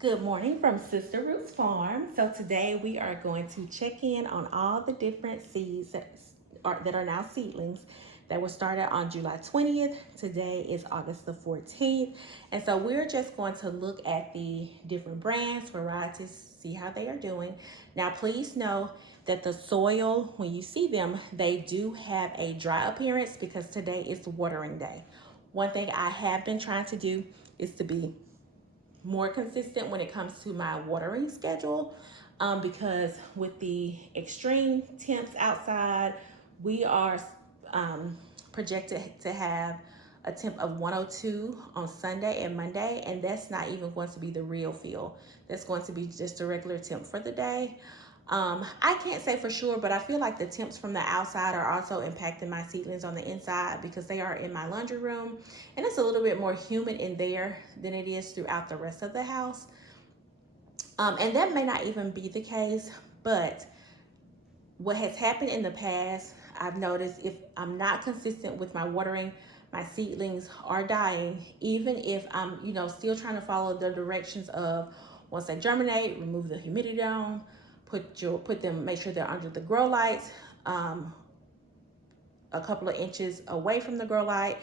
Good morning from Sister Roots Farm. So today we are going to check in on all the different seeds that are now seedlings that were started on July 20th. Today is August the 14th. And so we're just going to look at the different brands, varieties, see how they are doing. Now please know that the soil, when you see them, they do have a dry appearance because today is watering day. One thing I have been trying to do is to be more consistent when it comes to my watering schedule, because with the extreme temps outside, we are projected to have a temp of 102 on Sunday and Monday, and that's not even going to be the real feel. That's going to be just a regular temp for the day. I can't say for sure, but I feel like the temps from the outside are also impacting my seedlings on the inside because they are in my laundry room and it's a little bit more humid in there than it is throughout the rest of the house. And that may not even be the case, but what has happened in the past, I've noticed if I'm not consistent with my watering, my seedlings are dying, even if I'm, still trying to follow the directions of once they germinate, remove the humidity dome, put them, make sure they're under the grow lights, a couple of inches away from the grow light.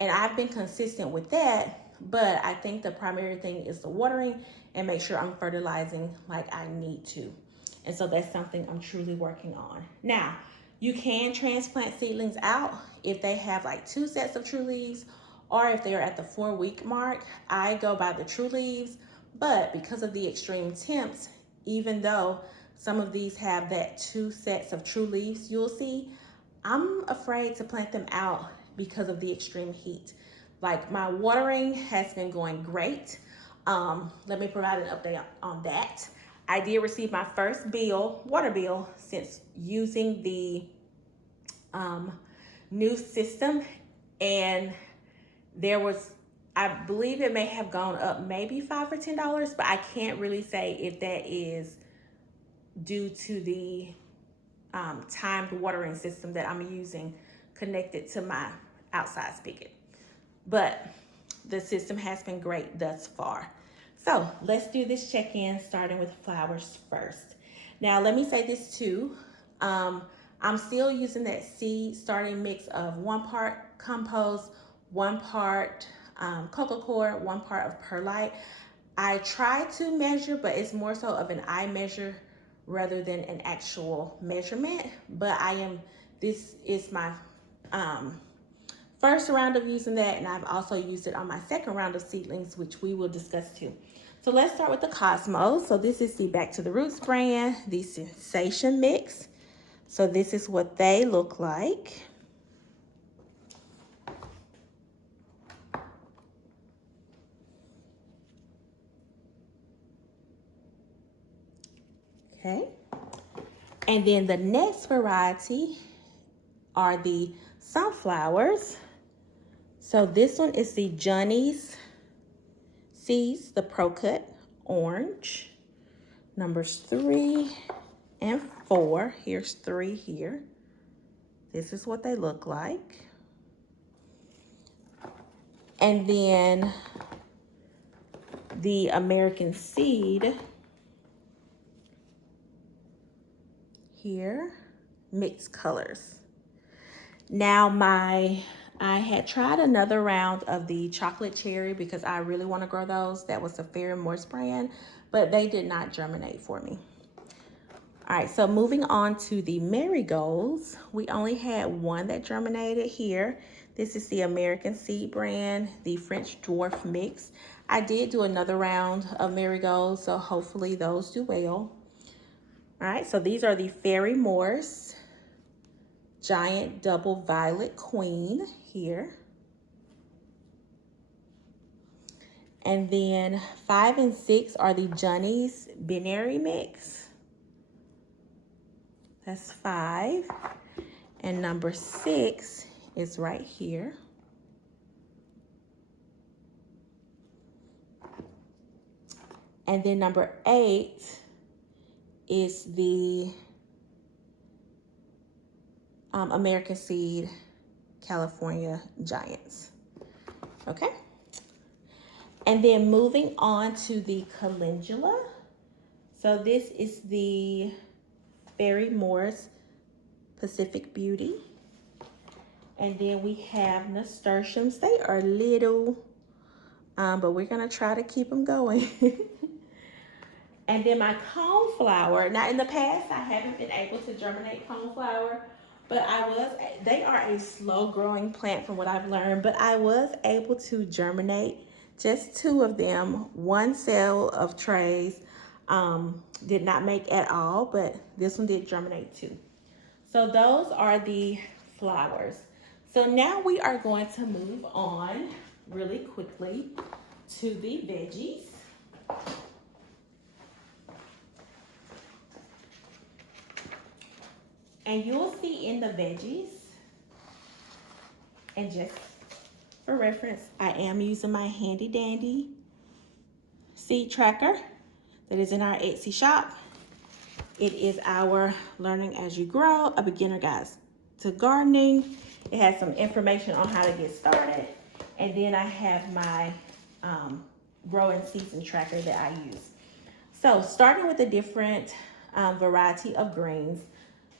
And I've been consistent with that, but I think the primary thing is the watering and make sure I'm fertilizing like I need to. And so that's something I'm truly working on. Now, you can transplant seedlings out if they have like 2 sets of true leaves, or if they're at the 4-week mark. I go by the true leaves, but because of the extreme temps, even though some of these have that 2 sets of true leaves, you'll see, I'm afraid to plant them out because of the extreme heat. Like, my watering has been going great. Let me provide an update on that. I did receive my first water bill since using the new system, and there was, I believe it may have gone up maybe $5 or $10, but I can't really say if that is due to the timed watering system that I'm using connected to my outside spigot. But the system has been great thus far. So let's do this check-in, starting with flowers first. Now, let me say this too. I'm still using that seed starting mix of 1 part compost, 1 part cocoa coir, 1 part of perlite. I try to measure, but it's more so of an eye measure rather than an actual measurement. But this is my first round of using that, and I've also used it on my second round of seedlings, which we will discuss too. So let's start with the Cosmos. So this is the Back to the Roots brand, the Sensation Mix. So this is what they look like. Okay. And then the next variety are the sunflowers. So this one is the Johnny's Seeds, the Pro Cut Orange. Numbers 3 and 4. Here's 3 here. This is what they look like. And then the American Seed here, mixed colors. Now I had tried another round of the chocolate cherry because I really want to grow those. That was the Fair and Moist brand, but they did not germinate for me. All right, so moving on to the marigolds, we only had 1 that germinated here. This is the American Seed brand, the French Dwarf Mix. I did do another round of marigolds, so hopefully those do well. All right, so these are the Fairy Morse Giant Double Violet Queen here. And then 5 and 6 are the Johnny's Binary Mix. That's 5. And number 6 is right here. And then number 8 is the American Seed California Giants. Okay. And then moving on to the calendula. So this is the Fairy Morse Pacific Beauty. And then we have nasturtiums. They are little, but we're gonna try to keep them going. And then my coneflower. Now in the past, I haven't been able to germinate coneflower, but they are a slow growing plant from what I've learned, but I was able to germinate just 2 of them, 1 cell of trays. Did not make at all, but this one did germinate 2. So those are the flowers. So now we are going to move on really quickly to the veggies. And you'll see in the veggies, and just for reference, I am using my handy dandy seed tracker that is in our Etsy shop. It is our Learning as You Grow, a beginner guide to gardening. It has some information on how to get started. And then I have my growing season tracker that I use. So starting with a different variety of greens.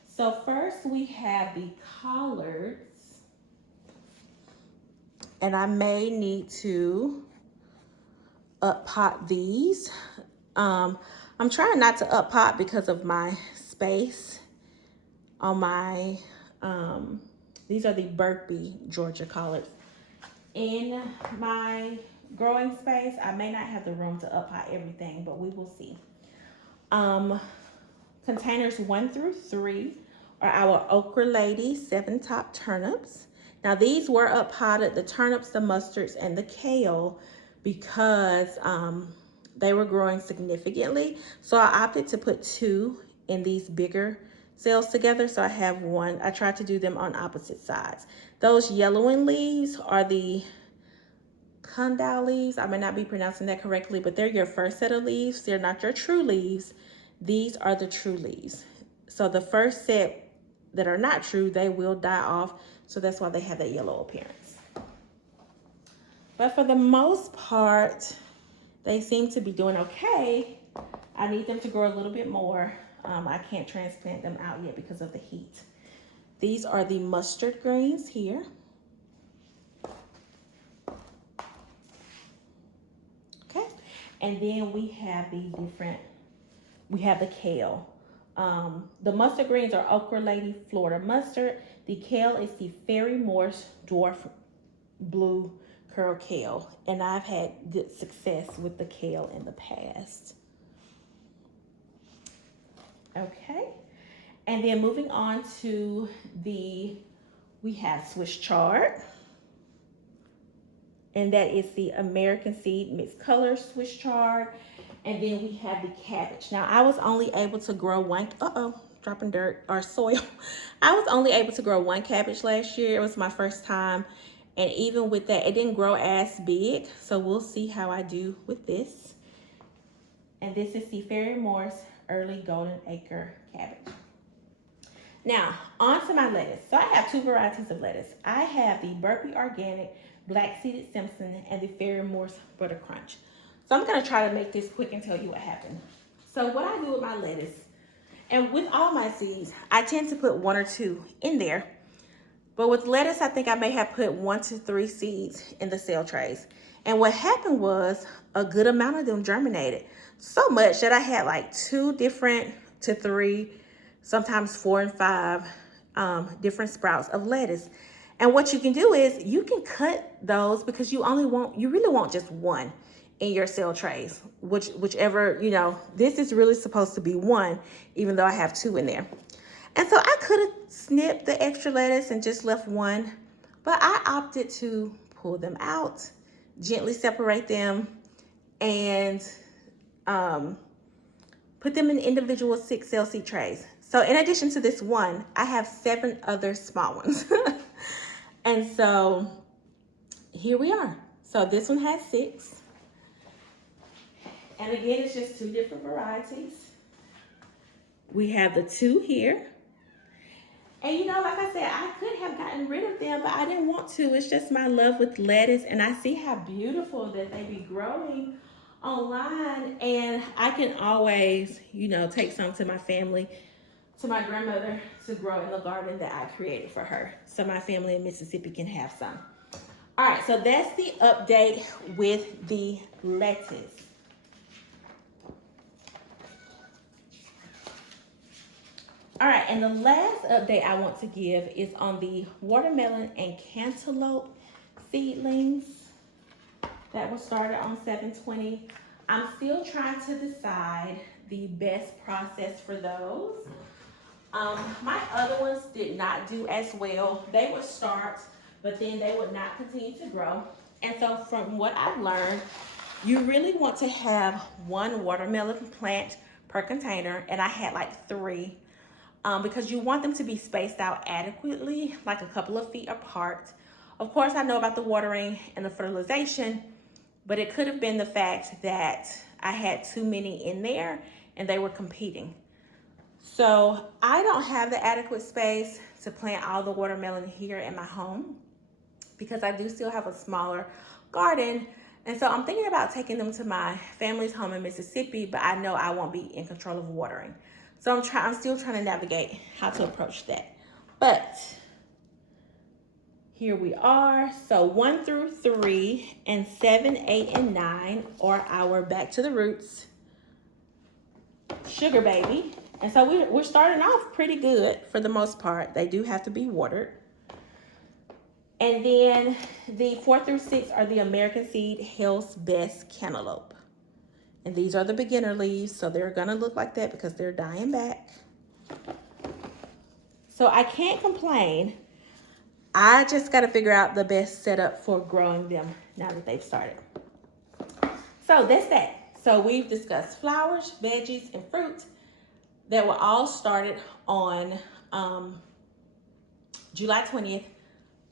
So first we have the collards. And I may need to up pot these. I'm trying not to up pot because of my space on my, these are the Burpee Georgia collards. In my growing space, I may not have the room to up pot everything, but we will see. Containers 1 through 3 are our Okra Lady 7-top turnips. Now these were up potted, the turnips, the mustards, and the kale, because they were growing significantly. So I opted to put 2 in these bigger cells together. So I have 1. I tried to do them on opposite sides. Those yellowing leaves are the condyle leaves. I may not be pronouncing that correctly, but they're your first set of leaves. They're not your true leaves. These are the true leaves. So the first set that are not true, they will die off. So that's why they have that yellow appearance. But for the most part, they seem to be doing okay. I need them to grow a little bit more. I can't transplant them out yet because of the heat. These are the mustard greens here. Okay, and then we have the kale. The mustard greens are Okra Lady Florida mustard. The kale is the Fairy Morse dwarf blue curl kale, and I've had good success with the kale in the past. Okay, and then moving on to we have Swiss chard, and that is the American Seed Mixed Color Swiss chard. And then we have the cabbage. Now I was only able to grow one, dropping dirt or soil. I was only able to grow 1 cabbage last year. It was my first time. And even with that, it didn't grow as big. So we'll see how I do with this. And this is the Fairy Morse Early Golden Acre cabbage. Now, on to my lettuce. So I have 2 varieties of lettuce. I have the Burpee Organic Black Seeded Simpson and the Fairy Morse Butter Crunch. So I'm gonna try to make this quick and tell you what happened. So what I do with my lettuce, and with all my seeds, I tend to put 1 or 2 in there. But with lettuce, I think I may have put 1 to 3 seeds in the cell trays. And what happened was a good amount of them germinated. So much that I had like 2 different to 3, sometimes 4 and 5 different sprouts of lettuce. And what you can do is you can cut those, because you really want just 1 in your cell trays, whichever, this is really supposed to be 1, even though I have 2 in there. And so I could have snipped the extra lettuce and just left 1, but I opted to pull them out, gently separate them, and put them in individual 6 cell seed trays. So in addition to this 1, I have 7 other small ones. And so here we are. So this one has 6. And again, it's just 2 different varieties. We have the 2 here. And you know, like I said, I could have gotten rid of them, but I didn't want to. It's just my love with lettuce, and I see how beautiful that they be growing online. And I can always, you know, take some to my family, to my grandmother, to grow in the garden that I created for her. So my family in Mississippi can have some. All right, so that's the update with the lettuce. All right, and the last update I want to give is on the watermelon and cantaloupe seedlings that were started on 7/20. I'm still trying to decide the best process for those. My other ones did not do as well. They would start, but then they would not continue to grow. And so from what I've learned, you really want to have one watermelon plant per container, and I had like three, because you want them to be spaced out adequately, like a couple of feet apart. Of course, I know about the watering and the fertilization, but it could have been the fact that I had too many in there and they were competing. So I don't have the adequate space to plant all the watermelon here in my home because I do still have a smaller garden. And so I'm thinking about taking them to my family's home in Mississippi, but I know I won't be in control of watering. So I'm still trying to navigate how to approach that. But here we are. So 1 through 3 and 7, 8, and 9 are our back to the roots sugar baby. And so we're starting off pretty good for the most part. They do have to be watered. And then the 4 through 6 are the American Seed Hill's Best Cantaloupe. And these are the beginner leaves, so they're gonna look like that because they're dying back. So I can't complain. I just gotta figure out the best setup for growing them now that they've started. So that's that. So we've discussed flowers, veggies, and fruit that were all started on July 20th.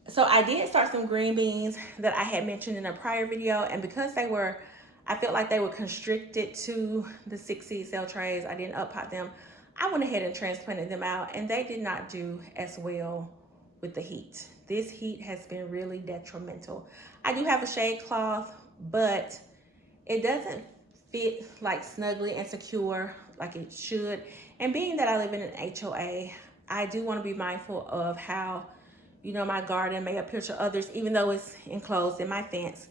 So I did start some green beans that I had mentioned in a prior video, and because I felt like they were constricted to the 6 seed cell trays, I didn't up pot them. I went ahead and transplanted them out, and they did not do as well with the heat. This heat has been really detrimental. I do have a shade cloth, but it doesn't fit like snugly and secure like it should. And being that I live in an HOA, I do want to be mindful of how, you know, my garden may appear to others, even though it's enclosed in my fence.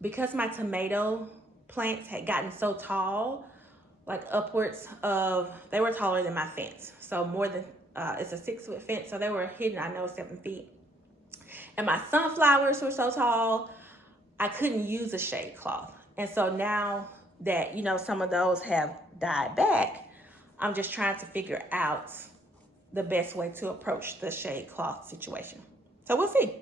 Because my tomato plants had gotten so tall, like upwards of, they were taller than my fence. So more than, it's a 6-foot fence, so they were hidden, I know, 7 feet. And my sunflowers were so tall, I couldn't use a shade cloth. And so now that, you know, some of those have died back, I'm just trying to figure out the best way to approach the shade cloth situation. So we'll see.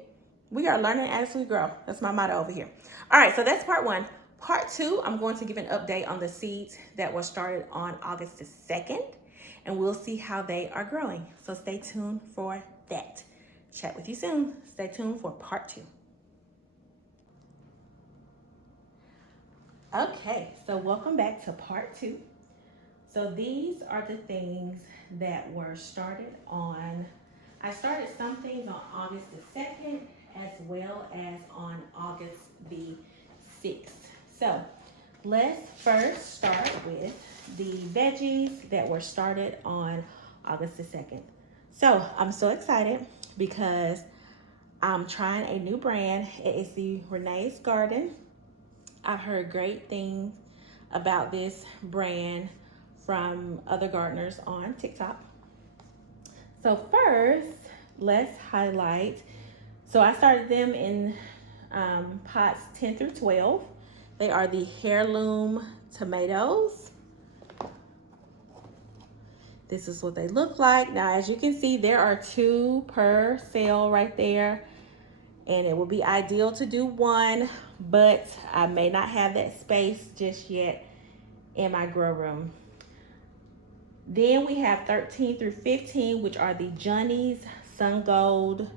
We are learning as we grow. That's my motto over here. All right, so that's part 1. Part 2, I'm going to give an update on the seeds that were started on August the 2nd, and we'll see how they are growing. So stay tuned for that. Chat with you soon. Stay tuned for part 2. Okay, so welcome back to part 2. So these are the things that were started on, I started some things on August the 2nd as well as on August the 6th. So let's first start with the veggies that were started on August the 2nd. So I'm so excited because I'm trying a new brand. It is the Renee's Garden. I've heard great things about this brand from other gardeners on TikTok. So first, let's highlight. So I started them in pots 10 through 12. They are the heirloom tomatoes. This is what they look like. Now, as you can see, there are 2 per cell right there. And it will be ideal to do 1, but I may not have that space just yet in my grow room. Then we have 13 through 15, which are the Johnny's Sun Gold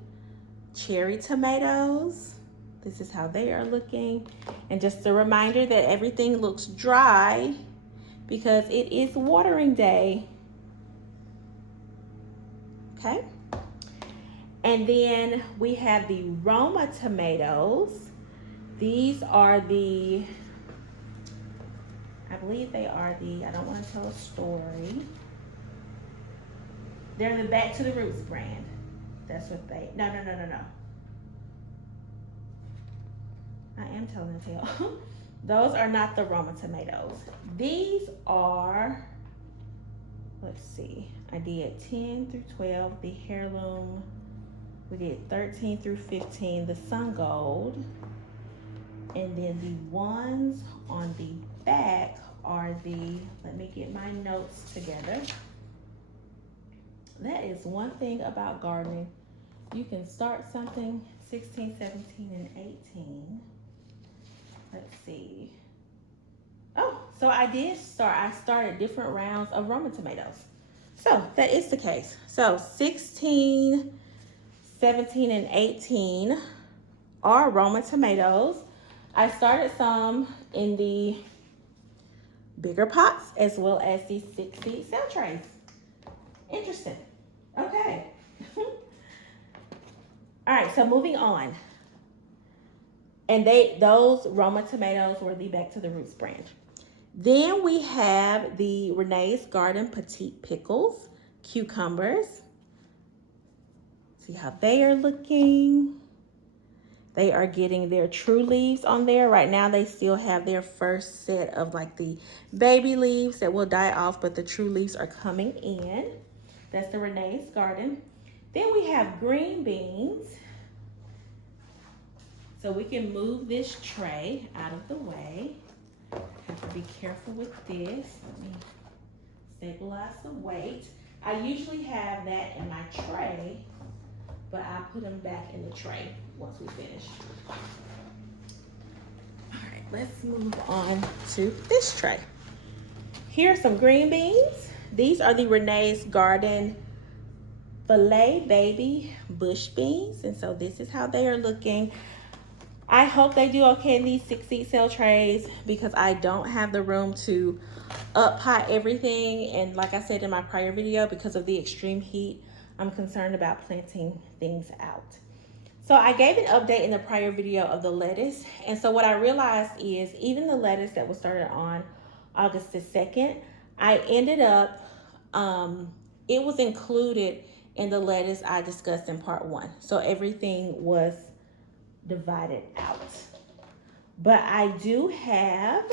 cherry tomatoes. This is how they are looking. And just a reminder that everything looks dry because it is watering day. okay? And then we have the Roma tomatoes. These are the, I believe they are the, I don't want to tell a story. They're the Back to the Roots brand. That's what they, no. I am telling a tale. Those are not the Roma tomatoes. These are, let's see, I did 10 through 12, the heirloom. We did 13 through 15, the sun gold. And then the ones on the back are the, let me get my notes together. That is one thing about gardening. You can start something 16, 17, and 18. Let's see. Oh, so I started different rounds of Roma tomatoes. So that is the case. So 16, 17, and 18 are Roma tomatoes. I started some in the bigger pots as well as the 6-seed cell trays. Interesting. Okay. All right, so moving on. And those Roma tomatoes were the Back to the Roots brand. Then we have the Renee's Garden Petite Pickles, cucumbers. See how they are looking. They are getting their true leaves on there. Right now they still have their first set of like the baby leaves that will die off, but the true leaves are coming in. That's the Renee's Garden. Then we have green beans. So we can move this tray out of the way. Have to be careful with this. Let me stabilize the weight. I usually have that in my tray, but I put them back in the tray once we finish. All right, let's move on to this tray. Here are some green beans. These are the Renee's Garden Filet Baby Bush Beans, and so this is how they are looking. I hope they do okay in these 6-seed cell trays because I don't have the room to up pot everything. And like I said in my prior video, because of the extreme heat, I'm concerned about planting things out. So I gave an update in the prior video of the lettuce. And so what I realized is even the lettuce that was started on August the 2nd, I ended up, it was included in the lettuce I discussed in part 1. So everything was divided out. But I do have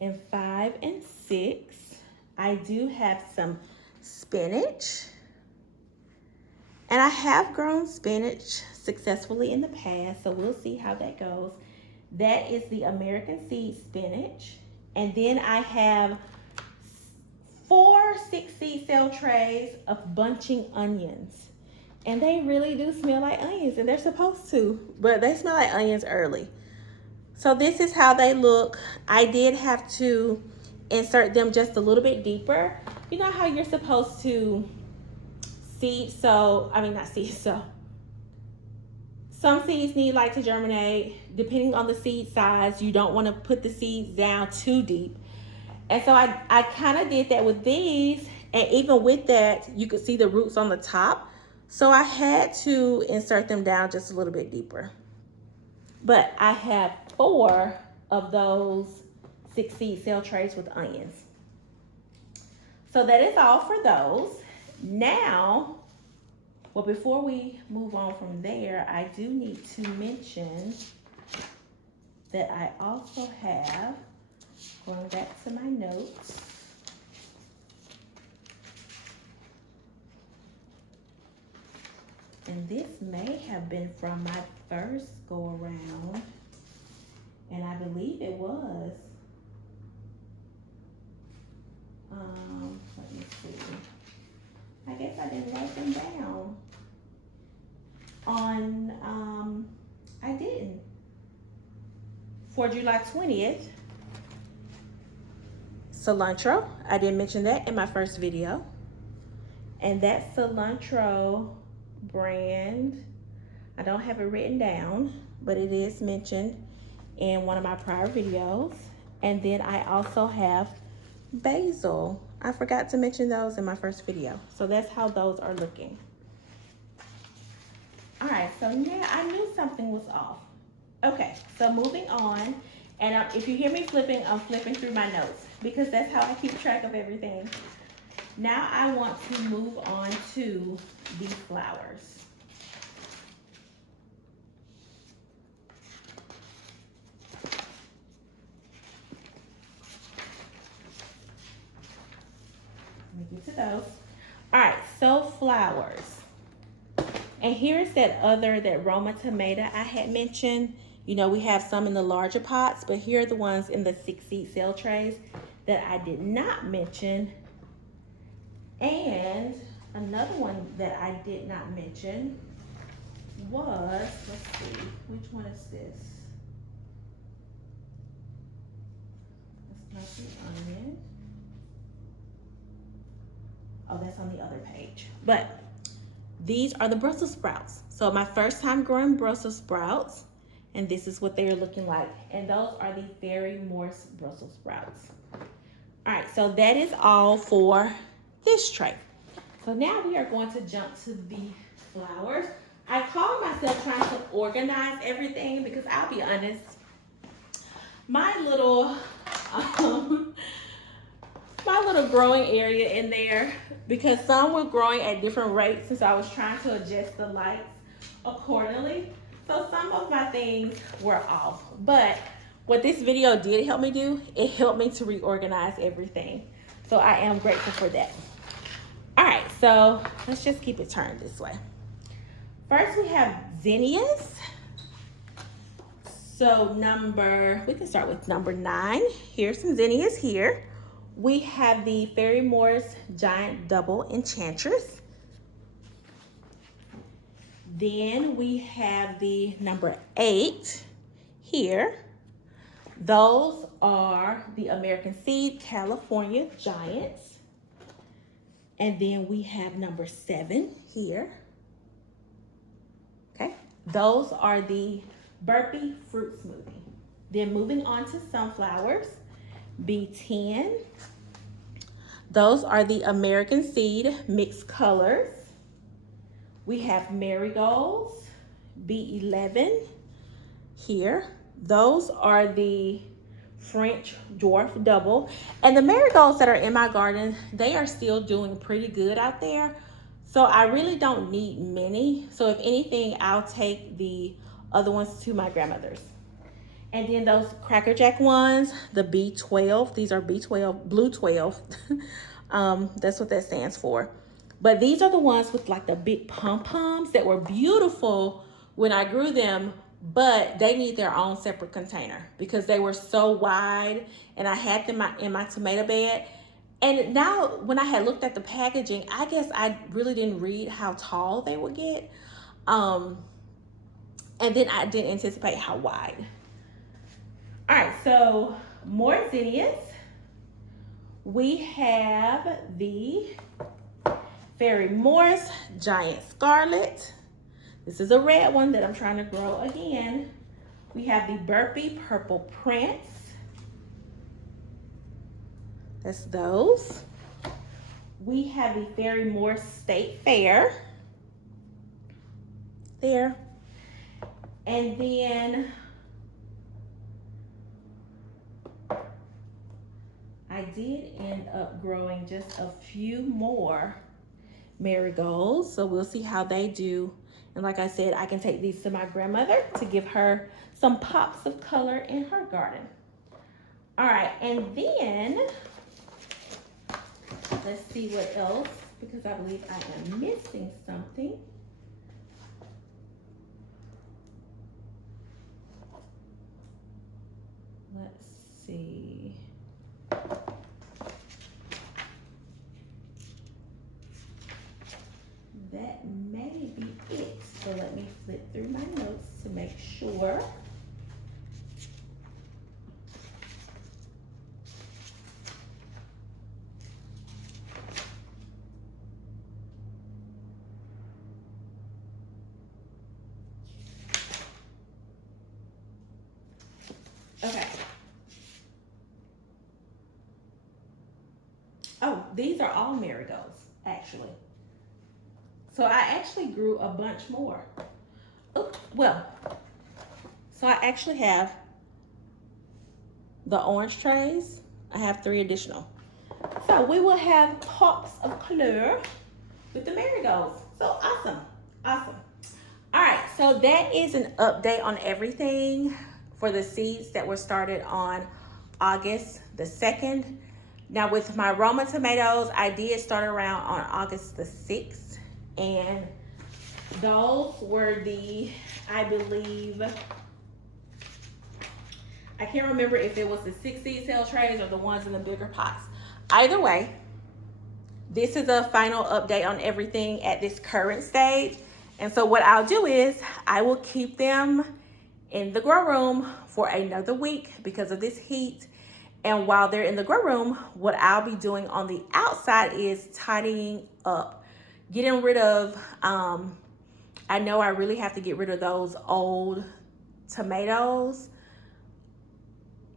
in 5 and 6, I do have some spinach. And I have grown spinach successfully in the past, so we'll see how that goes. That is the American seed spinach. And then I have 4 6-seed cell trays of bunching onions. And they really do smell like onions, and they're supposed to, but they smell like onions early. So this is how they look. I did have to insert them just a little bit deeper. You know how you're supposed to seed sow, not seed sow. Some seeds need light to germinate. Depending on the seed size, you don't want to put the seeds down too deep. And so I kind of did that with these, and even with that, you could see the roots on the top. So I had to insert them down just a little bit deeper. But I have 4 of those 6-seed cell trays with onions. So that is all for those. Now, well, before we move on from there, I do need to mention that I also have, going back to my notes, and this may have been from my first go around, and I believe it was. Let me see. I guess I didn't write them down. I didn't. For July 20th, cilantro. I didn't mention that in my first video. And that cilantro brand, I don't have it written down, but it is mentioned in one of my prior videos. And then I also have basil. I forgot to mention those in my first video. So that's how those are looking. All right, so now I knew something was off. Okay, so moving on. And if you hear me flipping, I'm flipping through my notes because that's how I keep track of everything. Now I want to move on to the flowers. Let me get to those. All right, so flowers. And here's that Roma tomato I had mentioned. You know, we have some in the larger pots, but here are the ones in the 6-seed cell trays that I did not mention. And another one that I did not mention was, let's see, which one is this? That's not the onion. Oh, that's on the other page. But these are the Brussels sprouts. So my first time growing Brussels sprouts, and this is what they're looking like. And those are the Fairy Morse Brussels sprouts. All right, so that is all for this tray. So now we are going to jump to the flowers. I call myself trying to organize everything because I'll be honest, my little growing area in there, because some were growing at different rates since I was trying to adjust the lights accordingly. So some of my things were off, but what this video did help me do, it helped me to reorganize everything. So I am grateful for that. All right, so let's just keep it turned this way. First we have zinnias. So we can start with number 9. Here's some zinnias here. We have the Fairy Morse Giant Double Enchantress. Then we have the number 8 here. Those are the American Seed California Giants. And then we have number 7 here. Okay, those are the Burpee Fruit Smoothie. Then moving on to sunflowers, B10. Those are the American Seed Mixed Colors. We have marigolds, B11 here. Those are the French Dwarf Double. And the marigolds that are in my garden, they are still doing pretty good out there. So I really don't need many. So if anything, I'll take the other ones to my grandmother's. And then those Cracker Jack ones, the B12, these are B12, Blue 12. That's what that stands for. But these are the ones with like the big pom-poms that were beautiful when I grew them, but they need their own separate container because they were so wide and I had them in my tomato bed. And now when I had looked at the packaging, I guess I really didn't read how tall they would get. And then I didn't anticipate how wide. All right, so more zinnias. We have the Fairy Morse Giant Scarlet. This is a red one that I'm trying to grow again. We have the Burpee Purple Prince. That's those. We have the Fairy Morse State Fair. There. And then I did end up growing just a few more marigolds, so we'll see how they do. And like I said, I can take these to my grandmother to give her some pops of color in her garden. All right, and then let's see what else, because I believe I am missing something. Let's see. That may be it. So let me flip through my notes to make sure. Okay. Oh, these are all marigolds, actually. So I actually grew a bunch more. Oh, well, so I actually have the orange trays. I have 3 additional. So we will have pops of color with the marigolds. So awesome, awesome. All right, so that is an update on everything for the seeds that were started on August the 2nd. Now with my Roma tomatoes, I did start around on August the 6th, and those were the, I believe, I can't remember if it was the 6 seed cell trays or the ones in the bigger pots. Either way, this is a final update on everything at this current stage. And so what I'll do is I will keep them in the grow room for another week because of this heat. And while they're in the grow room, what I'll be doing on the outside is tidying up, getting rid of, I know I really have to get rid of those old tomatoes.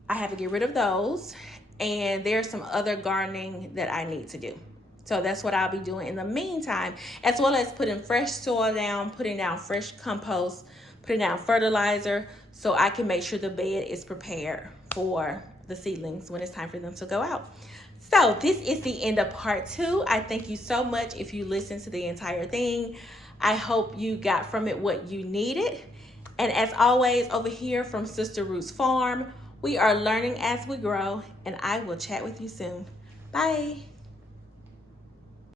I have to get rid of those. And there's some other gardening that I need to do. So that's what I'll be doing in the meantime, as well as putting fresh soil down, putting down fresh compost, putting down fertilizer, so I can make sure the bed is prepared for the seedlings when it's time for them to go out. So this is the end of part 2. I thank you so much if you listened to the entire thing. I hope you got from it what you needed. And as always, over here from Sister Ruth's Farm, we are learning as we grow, and I will chat with you soon. Bye.